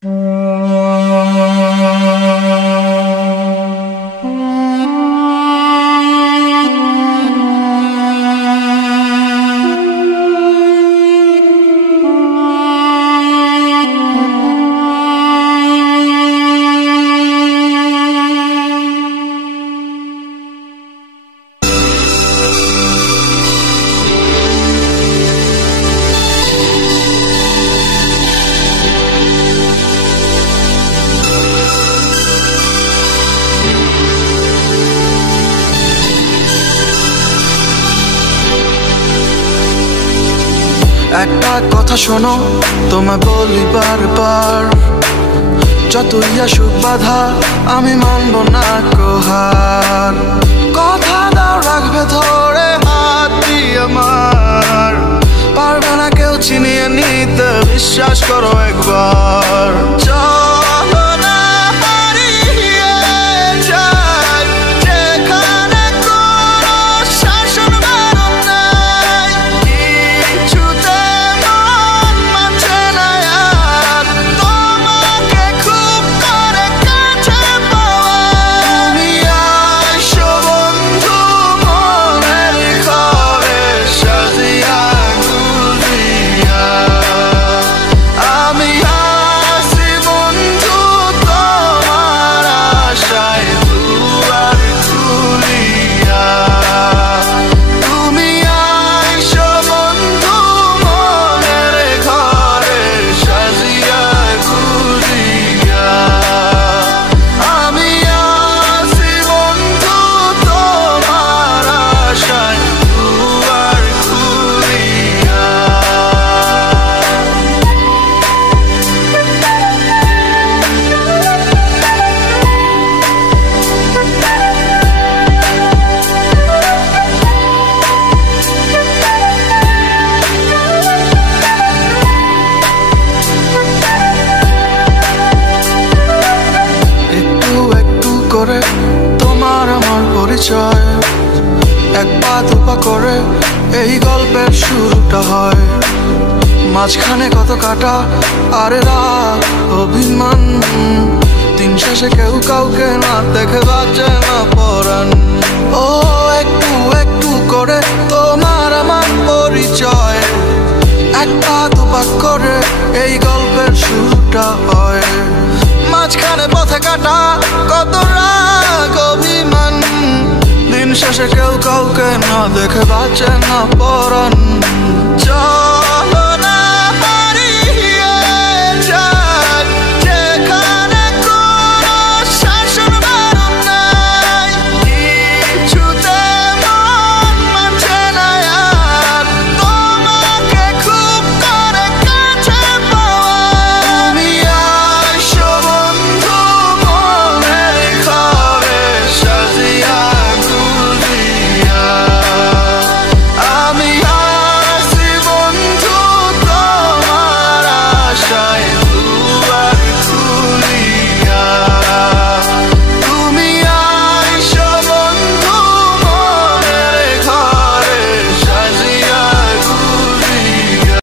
একটা কথা শোনো, তোমায় বলি বারবার, যতই আসুক বাধা আমি মানব না কোহার। কথা দাও রাখবে ধরে হাতটি আমার, পারবে না কেউ চিনিয়ে নিতে, বিশ্বাস করো একবার। চলো না হারিয়ে যাই যেখানে কোনো শাসন বারণ নাই, কিছুতে মন মানছে না আর তোমাকে খুব করে কাছে পাওয়া। তুমি আইসো বন্ধু মনের ঘরে সাজিয়া গুজিয়া, আমি আসি বন্ধু তোমার আশায় দুয়ার খুলিয়া। তুমি আইসো বন্ধু মনের ঘরে সাজিয়া গুজিয়া, আমি আসি বন্ধু তোমার আশায় দুয়ার খুলিয়া। একটু একটু করে তোমার আমার পরিচয়, এক পা দুপা করে এই গল্পের শুরুটা হয়। মাঝখানে কত কাটা আর রাগ অভিমান, দিন শেষে কেউ কাউকে না দেখে বাঁচে না পরাণ। ও একটু একটু করে তোমার আমার পরিচয়, এক পা দুপা করে এই গল্পের শুরুটা হয়। মাঝখানে পথে কাটা কত রাগ অভিমান, দিন শেষে কেউ কাউকে না দেখে বাঁচে না পরাণ।